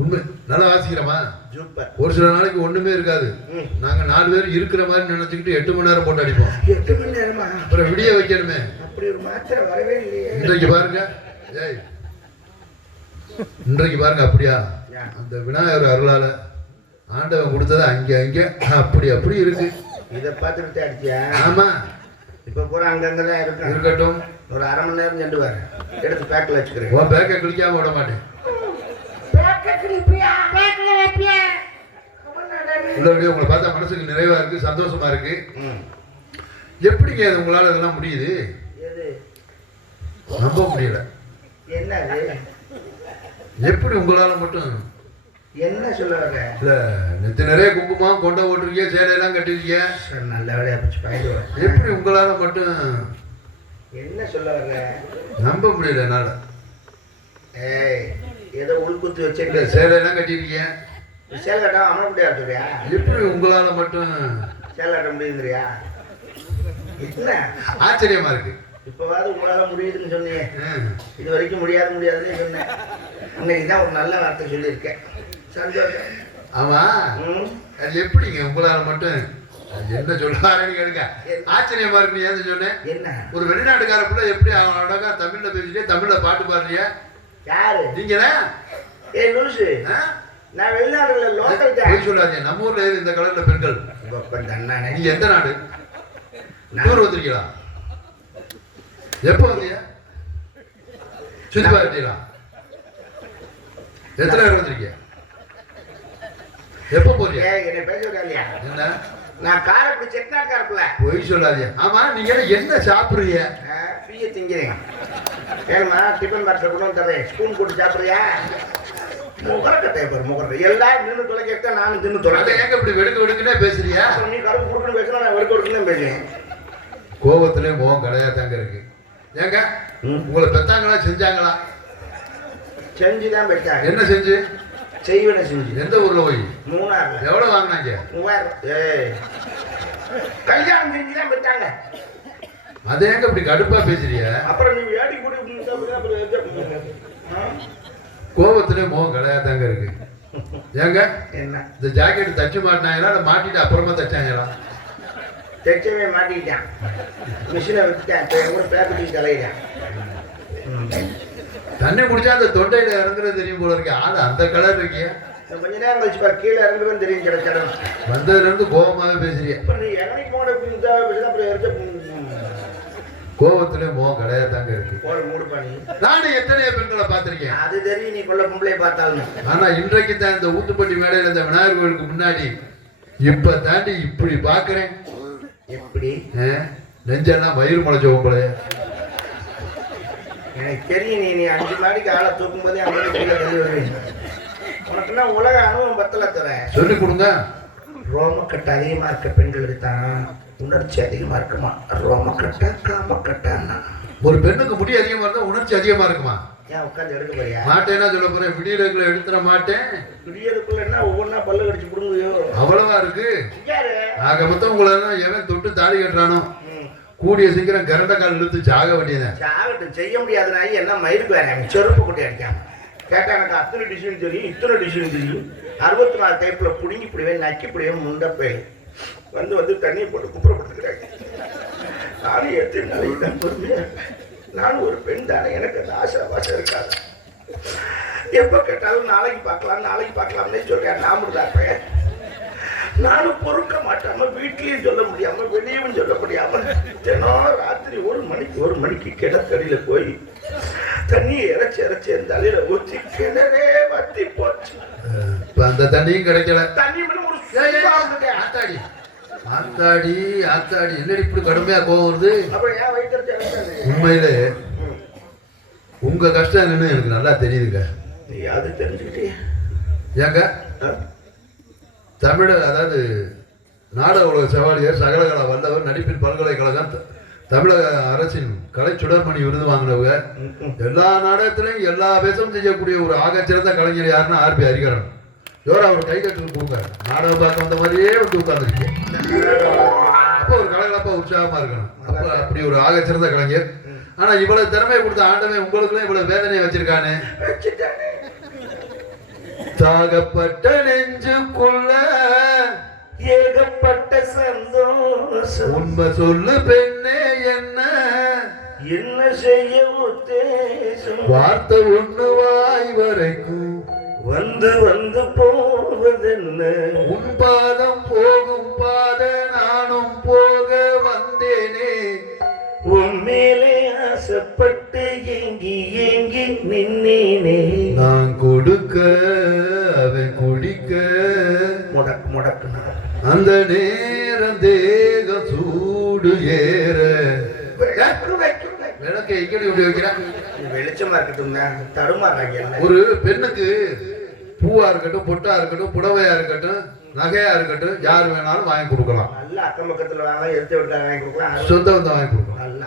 உண்மை நல்லா வாசிக்கிறோமா? சூப்பர். ஒரு சில நாளைக்கு ஒண்ணுமே இருக்காது. நாங்க 4 பேர் இருக்கிற மாதிரி நினைச்சுக்கிட்டு 8 மணி நேரம் போட்டு அடிப்போம். 8 மணி நேரமா? அப்புறம் விடிய வைக்கணுமே. அப்படி ஒரு மாத்திரை வரவே இல்லையே. இன்றைக்கு பாருங்க, ஏய் இன்றைக்கு பாருங்க, அப்படியா அந்த விநாயகர் அருளால ஆண்டவன் கொடுத்தது அங்க அங்க அப்படி அப்படி இருக்கு. இதை பார்த்துட்டு அடிச்சியா? ஆமா. இப்ப பூரா அங்கங்கெல்லாம் இருக்கட்டும். ஒரு அரை மணி நேரம் சென்று வர எடுத்து பேக்கில் வச்சுக்கிறேன். உன் பேக்கை கிளிக்காம விட மாட்டேன். உள்ளபடியே உங்களை பார்த்தா மனசுக்கு நிறைவா இருக்கு, சந்தோஷமா இருக்கு. எப்படிங்க அது உங்களால இதெல்லாம் முடியுது? நம்ப முடியல. என்ன எப்படி உங்களால மட்டும்? என்ன சொல்ல வர? இல்ல நெத்தி நிறைய குங்குமம் கொண்ட ஓட்டுருக்கீங்க, சேலையெல்லாம் கட்டிருக்கீங்க, நல்ல வேலையா போச்சு. பயந்துவேன். எப்படி உங்களால மட்டும்? என்ன சொல்ல வர? நம்ப முடியல என்னால. ஏய் ஏதோ உள்குத்து வச்சிருக்க. சேலையெல்லாம் கட்டிருக்கீங்க. சேலை கட்டாம அமர முடியாதுறியா? எப்படி உங்களால மட்டும் சேலை கட்ட முடியுதுறியா? என்ன ஆச்சரியமா இருக்கு. இப்பவாது உங்களால முடியுதுன்னு சொன்னீங்க. இது வரைக்கும் முடியாதுன்னு சொன்னேன். இன்னைக்கு தான் ஒரு நல்ல வார்த்தை சொல்லியிருக்கேன். சந்தோஷம். ஆமா, அது எப்படிங்க உங்களால மட்டும்? என்ன சொல்றாருன்னு கேளுங்க. ஆச்சரியமா இருக்கு. ஏன்னு சொன்னேன், என்ன ஒரு வெளிநாட்டுக்கார பிள்ளை எப்படி அழகா தமிழ்ல பேசிட்டே தமிழ்ல பாட்டு பாடுறிய? யாரு நீங்களா? ஏய் லூசு, நான் வெளிநாடுல லோக்கல் தான். போய் சொல்லாதீங்க. நம்ம ஊர்ல இந்த கலர்ல பெண்கள். நீங்க எந்த நாடு? டூர் வந்திருக்கீங்களா? எப்ப வந்தீங்க? சுத்தி பார்த்தீங்களா? எத்தனை பேர் வந்திருக்கீங்க? எப்ப போறீங்க? என்ன பேச இல்லையா? என்ன நான் காரப்படி செட்னாக்காரப்புல. போய் சொல்லாதீங்க. ஆமா, நீங்க என்ன சாப்பிடுறீங்க? பீய திங்கிறீங்க. ஏமா டிஃபன் பாக்ஸ்ல கூட தரேன். ஸ்பூன் போட்டு சாப்பிடுறியா? முகரக்கட்டை பாரு, முகர எல்லாரும் நின்று தொலைக்க நானும் தின்னு தொலை. எங்க இப்படி வெடுக்கு வெடுக்குன்னே பேசுறியா? நீ கருப்பு குடுக்குன்னு பேசுனா நான் வெடுக்கு வெடுக்குன்னு பேசுவேன். கோபத்திலே முகம் கிடையாதாங்க இருக்கு. ஏங்க உங்களை பெத்தாங்களா செஞ்சாங்களா? செஞ்சுதான் பெற்றாங்க. என்ன செஞ்சு? செய்வன செஞ்சு. எந்த ஊர்ல போய்? மூணாறுல. எவ்வளவு வாங்கினாங்க? 3000. ஏய் கல்யாணம் செஞ்சுதான் பெற்றாங்க. அதே எங்க இப்படி கடுப்பா பேசுறிய? அப்புறம் நீ வேடி கூட கோபத்திலே முகம் கிடையாதாங்க இருக்கு. ஏங்க என்ன இந்த ஜாக்கெட் தச்சு மாட்டினாங்களா இல்ல மாட்டிட்டு அப்புறமா தச்சாங்களா? தைச்சவே மாட்டிக்கிட்டான். மிஷினை வச்சுட்டேன். கூட பேப்பட்டி தலையிட்டேன். தண்ணி குடிச்சா அந்த தொண்டையில இறங்குறது தெரியும் போல இருக்கு. ஆளு அந்த கலர் இருக்கிய. கொஞ்ச நேரம் கழிச்சு பாரு, கீழே இறங்குறதுன்னு தெரியும். கிடைச்சட வந்ததுல இருந்து கோபமாவே பேசுறிய. நீ இறங்கி போன கோபத்திலே முகம் கிடையாதாங்க இருக்கு. மூடு பண்ணி நானும் எத்தனையோ பெண்களை பார்த்திருக்கேன். அது தெரியும். நீ கொள்ள பொம்பளை பார்த்தாலும். ஆனா இன்றைக்கு தான் இந்த ஊத்துப்பட்டி மேடையில இந்த விநாயகர் கோயிலுக்கு முன்னாடி இப்ப தாண்டி இப்படி பாக்குறேன். எப்படி நெஞ்செல்லாம் வயிறு முளைச்ச உங்களை எனக்கு தெரியும். நீ 5 மாடிக்கு ஆளை தூக்கும் போதே உனக்குன்னா உலக அனுபவம் பத்தல தர. சொல்லிக் கொடுங்க. ரோமக்கட்டு அதிகமா இருக்க பெண்களுக்கு தான் உணர்ச்சி அதிகமா இருக்குமா? ரோமக்கட்டா காமக்கட்டான்னா? ஒரு பெண்ணுக்கு முடி அதிகமா இருந்தா உணர்ச்சி அதிகமா இருக்குமா? ஏன் உட்காந்து எடுக்க போறியா? மாட்டேன்னா சொல்ல போறேன். விடியலுக்குள்ள எடுத்துட மாட்டேன். விடியலுக்குள்ள என்ன ஒவ்வொன்னா பல்லு கடிச்சு புடுங்குயோ? அவ்வளவா இருக்கு. ஆக மொத்தம் உங்களை எவன் தொட்டு தாலி கட்டுறானோ கூடிய சீக்கிரம் கரண்ட கால் இழுத்து சாக வேண்டியதான். சாகட்டும். செய்ய முடியாத நாய் என்ன மயிருக்கு வேற செருப்பு குட்டி அடிக்காம கேட்டா எனக்கு அத்தனை டிசைன் தெரியும், இத்தனை டிசைன் தெரியும். 64 டைப்ல புடுங்கி பிடிவேன், நக்கி பிடிவேன். முண்டப்பை வந்து தண்ணியை போட்டு குப்புறப்படுத்துக்கிறாங்க. நானும் எத்தனை நாளைக்கு தான் பொறுமையா? நானும் ஒரு பெண் தானே. எனக்கு அந்த ஆசை வாசம் இருக்காது. எப்ப கேட்டாலும் நாளைக்கு பார்க்கலாம்னே சொல்றேன். நான் தான் பையன். நானும் பொறுக்க மாட்டாம வீட்லயும் சொல்ல முடியாம வெளியும் சொல்ல முடியாம தினம் ராத்திரி 1 மணிக்கு கிணத்தடியில போய் தண்ணியை இறைச்சி அந்த அலையில ஊற்றி கிணறே வத்தி போச்சு. அந்த தண்ணியும் கிடைக்கல. தண்ணி ஆத்தாடி ஆத்தாடி என்னடி இப்படி கடுமையா கோவம் வருது? உண்மையிலே உங்க கஷ்டம் என்னன்னு எனக்கு நல்லா தெரியுதுங்க. நீ அது தெரிஞ்சுக்கிட்டே ஏங்க தமிழர், அதாவது நாடக உலக செவாலியர், சகலகலா வல்லவர், நடிப்பின் பல்கலைக்கழகம், தமிழக அரசின் கலை சுடர்மணி விருது வாங்கினவங்க, எல்லா நாடகத்திலையும் எல்லா பேசவும் செய்யக்கூடிய ஒரு ஆகச்சிறந்த கலைஞர் யாருன்னா ஆர்பி ஹரிகரன். ஜோரா அவர் கை கட்டு போங்க. நாடகம் பார்க்க வந்த மாதிரியே வந்து உட்கார்ந்துருக்கேன். அப்போ ஒரு கலகலப்பா உற்சாகமா இருக்கணும். அப்ப அப்படி ஒரு ஆகச்சிறந்த கலைஞர். ஆனா இவ்வளவு திறமையை கொடுத்த ஆண்டவன் உங்களுக்குள்ள இவ்வளவு வேதனையை வச்சிருக்கானே. தாகப்பட்ட நெஞ்சுக்குள்ள ஏகப்பட்ட சந்தோஷம். உண்மை சொல்லு பெண்ணே என்ன செய்ய உத்தேசம்? வார்த்தை ஒண்ணு வாய் வரைக்கும் வந்து வந்து போவதென்ன? உன் பாதம் போகும் பாத நானும் போக வந்தேனே. உன் மேலே ஆசைப்பட்டு ஏங்கி ஏங்கி நின்னேனே. நான் கொடுக்க அவன் குடிக்க முடக்கு முடக்கு அந்த நேரம் தேக சூடு ஏற. விளக்கை எங்கடி விட்டு வைக்கிறேன்? வெளிச்சமா இருக்கட்டும், தடுமாறாங்க. ஒரு பெண்ணுக்கு பூவா இருக்கட்டும், பொட்டா இருக்கட்டும், புடவையா இருக்கட்டும், நகையா இருக்கட்டும், யார் வேணாலும் வாங்கி கொடுக்கலாம். நல்ல அக்கம் பக்கத்துல வாங்க, எடுத்து விட்டு வாங்கி கொடுக்கலாம், சொந்த வந்து வாங்கி கொடுக்கலாம். நல்ல.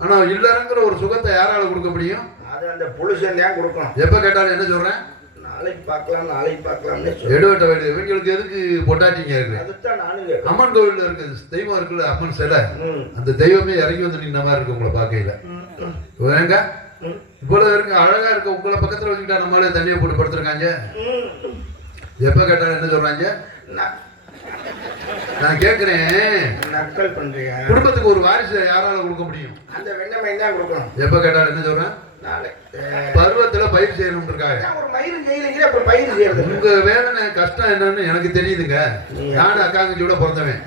ஆனா இல்லைங்கிற ஒரு சுகத்தை யாரால கொடுக்க முடியும்? அது அந்த புருஷன் தான் கொடுக்கணும். எப்ப கேட்டாலும் என்ன சொல்றேன்? நாளைக்கு பார்க்கலாம், நாளைக்கு பார்க்கலாம்னு எடுவட்ட வேண்டிய இவங்களுக்கு எதுக்கு பொட்டாட்டிங்க இருக்கு? அதுதான் நானும் அம்மன் கோவில்ல இருக்கு தெய்வம் இருக்குல்ல, அம்மன் சிலை. அந்த தெய்வமே இறங்கி வந்து நின்ன மாதிரி இருக்கு உங்களை பார்க்கையில. ஏங்க இவ்வளவு இருக்கு, அழகா இருக்கு, உங்களை பக்கத்துல வச்சுக்கிட்டா நம்மளால தண்ணியை போட்டு படுத்துருக்காங்க. எப்ப கேட்டாலும் என்ன சொல்றாங்க? நான் கேட்கிறேன், நக்கல் பண்றீங்க. குடும்பத்துக்கு ஒரு வாரிசு யாரால கொடுக்க முடியும்? அந்த வெண்ணமை தான் கொடுக்கணும். எப்ப கேட்டாலும் என்ன சொல்றேன்? பருவத்துல பயிர் செய்யணும் இருக்காங்க. ஒரு மயிறு செய்யறீங்க, அப்புறம் பயிர் செய்யறது. உங்க வேதனை கஷ்டம் என்னன்னு எனக்கு தெரியுதுங்க. நானும் அக்காங்கச்சியோட பிறந்தவன்.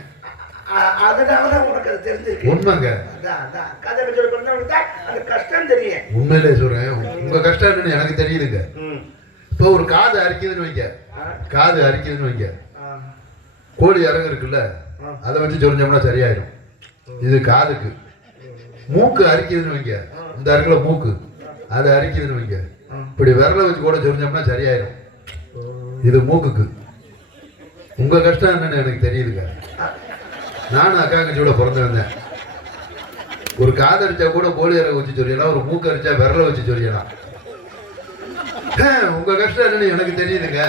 அதனாலதான் உனக்கு அது தெரிஞ்சிருக்கு. உண்மைங்க. அந்த கஷ்டம் தெரியும். உண்மையிலே சொல்றேன், உங்க கஷ்டம் என்னன்னு எனக்கு தெரியுதுங்க. இப்போ ஒரு காது அரிக்குதுன்னு வைங்க, காது அரிக்குதுன்னு வைங்க, கோழி இறகு இருக்குல்ல, அதை வச்சு சொரிஞ்சோம்னா சரியாயிடும். இது காதுக்கு. மூக்கு அரிக்குதுன்னு வைங்க, இந்த அருகில மூக்கு அது அரிக்குதுன்னு வைங்க, இப்படி விரல வச்சு கூட சொரிஞ்சோம்னா சரியாயிடும். இது மூக்குக்கு. உங்க கஷ்டம் என்னன்னு எனக்கு தெரியுதுங்க. நானும் அக்காங்கச்சியோட பிறந்து வந்தேன். ஒரு காது அடிச்சா கூட கோழி இறகு வச்சு சொல்லிடலாம், ஒரு மூக்கு அடிச்சா விரல வச்சு சொல்லிடலாம். உங்க கஷ்டம் என்னன்னு எனக்கு தெரியுதுங்க.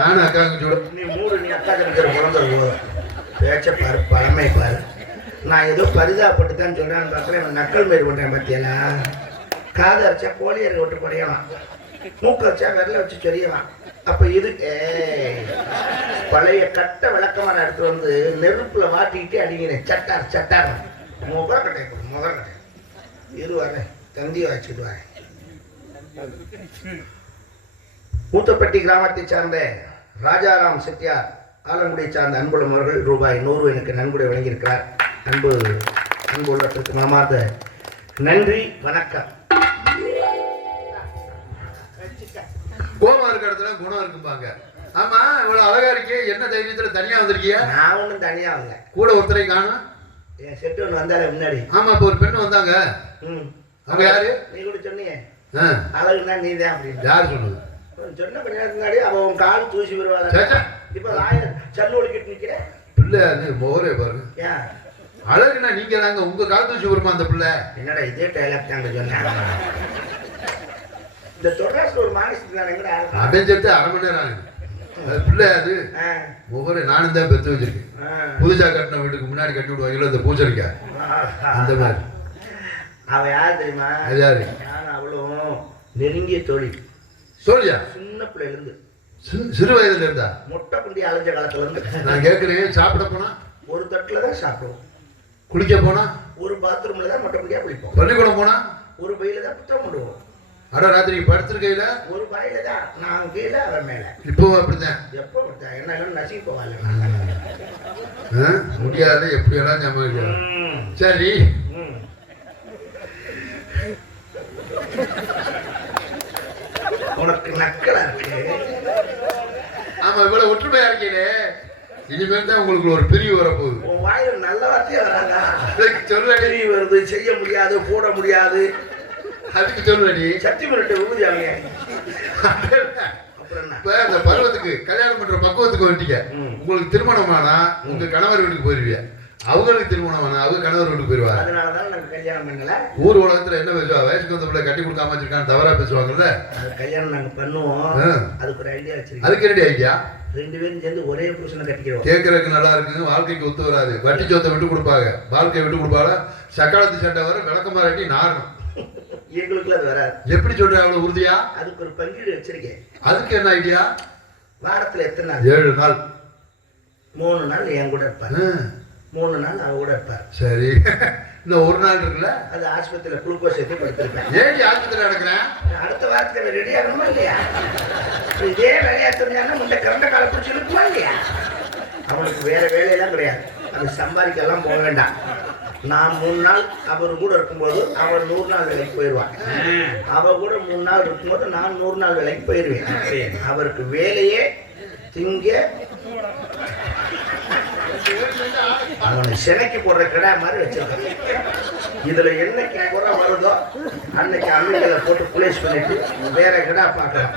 நானும் அக்காங்கச்சியோட. நீ மூடு, நீ அக்கா தம்பிக்கிற பிறந்தது பேச்ச பாரு, பழமை பாரு. நான் ஏதோ பரிதாபப்பட்டு தான் சொல்றேன்னு பார்க்குறேன், நக்கல் மாரி பண்றேன். பத்தியலா காது அரைச்சா கோழி இறகு விட்டு குறையலாம், மூக்கு அரைச்சா விரல வச்சு சொரியலாம். அப்ப இது பழைய கட்ட விளக்கமான இடத்துல வந்து நெருப்புல வாட்டிக்கிட்டே அடிங்கினேன். சட்டார் சட்டார் முகரக்கட்டை முகரக்கட்டை இது வரேன், தந்தியை வச்சுட்டு வரேன். ஊத்தப்பட்டி கிராமத்தை சார்ந்த ராஜாராம் செட்டியார் ஆலங்குடியை சார்ந்த அன்புள்ள அவர்கள் ரூபாய் 100 எனக்கு நன்கொடை வழங்கியிருக்கிறார். அன்பு உள்ளத்திற்கு மனமார்ந்த நன்றி, வணக்கம். கோபம் இருக்க இடத்துல குணம் இருக்கும்பாங்க. ஆமா, இவ்வளவு அழகா இருக்கே, என்ன தைரியத்துல தனியா வந்திருக்கிய? நான் ஒன்றும் தனியா வரல, கூட ஒருத்தரை காணும். என் செட்டு ஒன்று வந்தாலே முன்னாடி. ஆமா, இப்ப ஒரு பெண்ணு வந்தாங்க. அவங்க யாரு? நீ கூட சொன்னீங்க அழகுனா நீ தான் அப்படின்னு. யாரு சொன்னது? சொன்ன கொஞ்ச நேரத்துக்கு முன்னாடி அவன் கால் தூசி வருவாங்க. இப்ப சல்லு ஒழிக்கிட்டு நிக்கிறேன். பிள்ளை அது மோரே பாருங்க. ஏன் அழகுனா நீங்க தாங்க, உங்க கால் தூசி வருமா அந்த பிள்ளை? என்னடா இதே டைலாக் தாங்க சொன்னாங்க. இந்த தொடர்ந்து ஒரு மாநிலத்துக்கு அவன் சேர்த்து 1/2 மணி நேரம் ஆகுது. அது பிள்ளை அது ஒவ்வொரு நானும் தான் பெற்று வச்சிருக்கேன். புதுசா கட்டின வீட்டுக்கு முன்னாடி கட்டி விடுவாங்கல்ல இந்த பூச்சரிக்கா, அந்த மாதிரி. அவன் யாரு தெரியுமா? அது யாரு? நான் அவளும் நெருங்கிய தொழில். சொல்லியா? சின்ன பிள்ளைல இருந்து, சிறு வயதுல இருந்தா? முட்டை குண்டி அலைஞ்ச காலத்துல இருந்து. நான் கேட்கிறேன், சாப்பிட போனா ஒரு தட்டுல தான் சாப்பிடுவோம், குளிக்க போனா ஒரு பாத்ரூம்ல தான் முட்டை குண்டியா குளிப்போம், பள்ளிக்கூடம் போனா ஒரு பையில தான் புத்தகம் பண்ணுவோம், அட ராத்திரி படுத்திருக்கையில ஒரு பையில தான், நான் கீழே அவன் மேல. இப்போ அப்படித்தான். எப்போ அப்படித்தான், என்ன நசி போவாங்க முடியாது, எப்படியெல்லாம் சமாளிக்கலாம். சரி, உனக்கு நக்கலா இருக்கு. ஆமா, இவ்வளவு ஒற்றுமையா இருக்கீங்களே, இனிமேல் தான் உங்களுக்கு ஒரு பிரிவு வரப்போகுது. உன் வாயில நல்ல வார்த்தையே வராங்க. சொல்ல பிரிவு வருது, செய்ய முடியாது, போட முடியாது, அதுக்கு சொல்லுடி. சக்தி மிரட்டை ஊதியாங்க. இப்ப இந்த பருவத்துக்கு கல்யாணம் பண்ற பக்குவத்துக்கு வந்துட்டீங்க. உங்களுக்கு திருமணம் ஆனா உங்க கணவர் வீட்டுக்கு போயிருவீங்க, அவங்களுக்கு திருமணம் ஆனா அவங்க கணவர் வீட்டுக்கு போயிருவாங்க. அதனாலதான் நாங்க கல்யாணம் பண்ணல. ஊர் உலகத்துல என்ன பேசுவா, வயசுக்கு வந்த பிள்ளை கட்டி கொடுக்காம வச்சிருக்கான்னு தவறா பேசுவாங்கல்ல. அது கல்யாணம் நாங்க பண்ணுவோம், அதுக்கு ஒரு ஐடியா வச்சிருக்கோம். அதுக்கு ரெடி ஐடியா? 2 பேரும் சேர்ந்து ஒரே புருஷனை கட்டிக்கிறோம். கேட்கறதுக்கு நல்லா இருக்குங்க, வாழ்க்கைக்கு ஒத்து வராது. வட்டி சொத்தை விட்டு கொடுப்பாங்க, வாழ்க்கையை விட்டு கொடுப்பாங்க. சக்காலத்து சட்டை வர விளக்கமா ரெட்டி நாரணும். எங்களுக்குள்ள அது வராது. எப்படி சொல்ற அவ்வளவு உறுதியா? அதுக்கு ஒரு பங்கீடு வச்சிருக்கேன். அதுக்கு என்ன ஐடியா? வாரத்துல எத்தனை நாள்? 7 நாள். 3 நாள் என் கூட இருப்பார், 3 நாள் அவ கூட இருப்பார். சரி. இன்னும் 1 நாள் இருக்குல்ல, அது ஆஸ்பத்திரியில குளுக்கோஸ் ஏற்றி படுத்திருப்பேன். ஏன் ஆஸ்பத்திரியில் நடக்கிறேன்? அடுத்த வாரத்துல ரெடி ஆகணுமா இல்லையா? இதே வேலையா தெரிஞ்சாலும் முன்ன கரண்ட காலை பிடிச்சி இருக்குமா இல்லையா? அவனுக்கு வேற வேலையெல்லாம் கிடையாது, அது சம்பாதிக்கலாம் போக வேண்டாம். நான் 3 நாள் அவர் கூட இருக்கும்போது அவர் 100 நாள் வேலைக்கு போயிடுவான். அவ கூட 3 நாள் இருக்கும்போது நான் 100 நாள் வேலைக்கு போயிடுவேன். அவருக்கு வேலையே திங்க அவனை சினைக்கு போடுற கிடா மாதிரி வச்சிருக்கான். இதுல என்னைக்கு குறை வருதோ அன்னைக்கு அம்மிகளை போட்டு புலேஸ் பண்ணிட்டு வேற கிடா பார்க்கலாம்.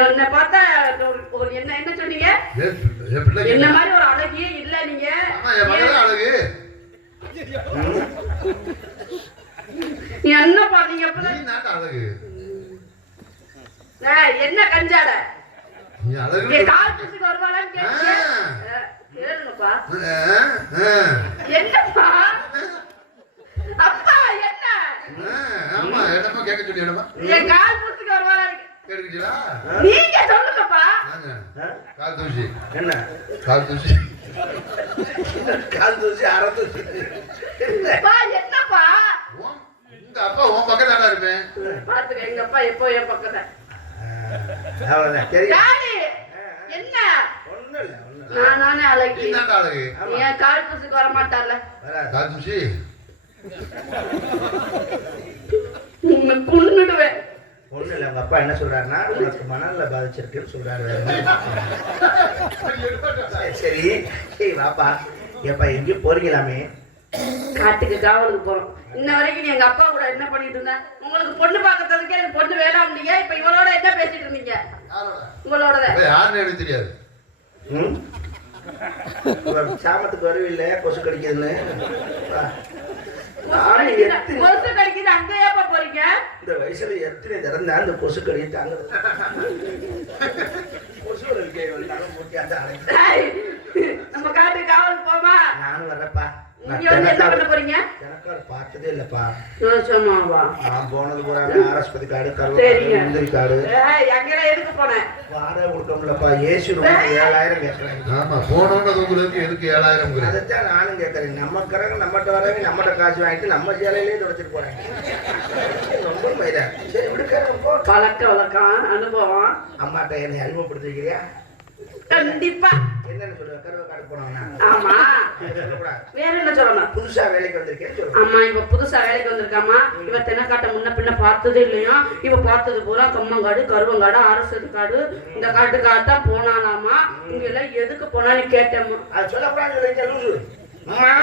என்ன பார்த்தா ஒரு என்ன என்ன சொன்னீங்க? என்ன மாதிரி ஒரு அழகியே இல்ல நீங்க. அழகு என்ன பாத்தீங்க? அழகு என்ன கஞ்சாட அழகு கால் பூசிக்கு வருவாளான்னு கேளுங்கப்பா. என்னப்பா அப்பா என்ன? ஆமா என்னமா கேட்க சொல்லி என்னமா என் கால் பூசிக்கு வருவாளான்னு கேட்டுக்கிட்டீங்களா? நீங்க சொல்லுங்கப்பா. கால் தூசி என்ன கால் தூசி கால் தூசி அரை தூசி என்னப்பா? உங்க அப்பா உன் பக்கம் தானே இருப்பேன். பாத்துக்க எங்க அப்பா எப்போ என் பக்கத்தை. அவ்வளவுதான் தெரியும். என்ன ஒண்ணும் இல்ல நானே அழகி அழகு என் கால் பூசிக்கு வர மாட்டார்ல. கால் தூசி உன்னை கொன்னுடுவேன். ஒண்ணு இல்ல உங்க அப்பா என்ன சொல்றாருன்னா உனக்கு மணல்ல பாதிச்சிருக்குன்னு சொல்றாரு. சரி சரி வாப்பா. ஏப்பா எங்கேயும் போறீங்களாமே? காட்டுக்கு காவலுக்கு போறோம். இன்ன வரைக்கும் நீ எங்க அப்பா கூட என்ன பண்ணிட்டு இருந்த? உங்களுக்கு பொண்ணு பார்க்கறதுக்கே எனக்கு பொண்ணு வேணாம். நீங்க இப்ப இவளோட என்ன பேசிட்டு இருந்தீங்க? உங்களோட யாருன்னு எனக்கு தெரியாது. சாமத்துக்கு வருவில்ல கொசு கடிக்குதுன்னு. கொசு கடிக்குது அங்கேயாப்பா போறீங்க? இந்த வயசுல எத்தனை திறந்தா அந்த கொசு கடியை தாங்க நம்ம காட்டுக்கு காவலுக்கு போமா? நானும் வர்றப்பா. நீங்க வந்து என்ன பண்ண போறீங்க? எனக்கார் பார்த்ததே இல்லப்பா. யோசமாவா? நான் போனது பூராமே ஆரஸ்பதி காடு, கருவாடு, முந்திரி காடு. எங்கடா எதுக்கு போனேன்? வாடகை கொடுக்க முடியலப்பா. ஏசி ரூம் 7000 கேட்கறாங்க. ஆமா போனோன்னு உங்களுக்கு எதுக்கு 7000? அதைத்தான் நானும் கேட்கறேன். நம்மக்கிறவங்க நம்மகிட்ட வரவங்க நம்மகிட்ட காசு வாங்கிட்டு நம்ம சேலையிலேயே தொடச்சிட்டு போறாங்க. ரொம்ப மயிரா. சரி விடுக்கிறேன். பழக்க வழக்கம் அனுபவம். அம்மாட்ட என்னை அறிமுகப்படுத்திக்கிறியா? கண்டிப்பா. என்னன்னு சொல்லுவேன்? கருவ காடு போனவனா? ஆமா. வேற என்ன சொல்லணும்? புதுசா வேலைக்கு வந்திருக்கேன்னு சொல்லுவேன். ஆமா இவ புதுசா வேலைக்கு வந்திருக்காமா. இவ தென்னக்காட்டை முன்ன பின்ன பார்த்ததே இல்லையா? இவ பார்த்தது பூரா கம்மங்காடு, கருவங்காடு, அரசது காடு, இந்த காட்டுக்காட்டா போனாலாமா. இங்க எல்லாம் எதுக்கு போனான்னு கேட்டேம்மா. அது சொல்லக்கூடாது. அம்மா